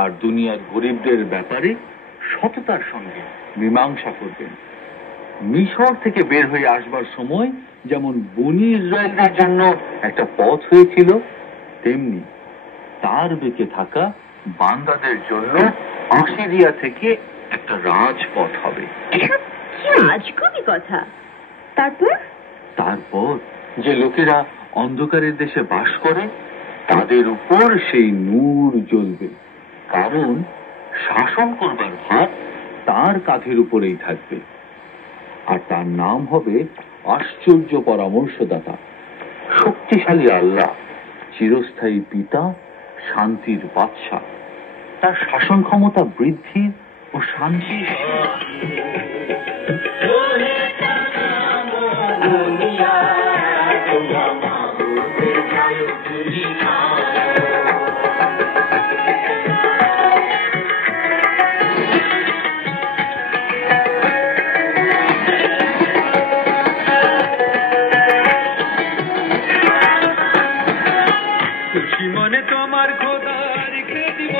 আর দুনিয়ার গরিবদের ব্যাপারে সততার সঙ্গে মীমাংসা করবেন। মিশর থেকে বের হয়ে আসবার সময় যেমন বনি ইসরায়েলদের জন্য একটা পথ হয়েছিল, তেমনি তার বেঁকে থাকা বান্দাদের জন্য আশিরিয়া থেকে একটা রাজপথ হবে। আজগুবি কথা। তারপর যে লোকেরা অন্ধকারের দেশে বাস করে তাদের উপর সেই নূর জ্বলবে, কারণ শাসন করবার ভার তার কাঁধের উপরেই থাকবে। আর তার নাম হবে আশ্চর্য পরামর্শদাতা, শক্তিশালী আল্লাহ, চিরস্থায়ী পিতা, শান্তির বাদশাহ। তার শাসন ক্ষমতা বৃদ্ধি ও শান্তি। খুশি মনে তোমার খোদার কে দিব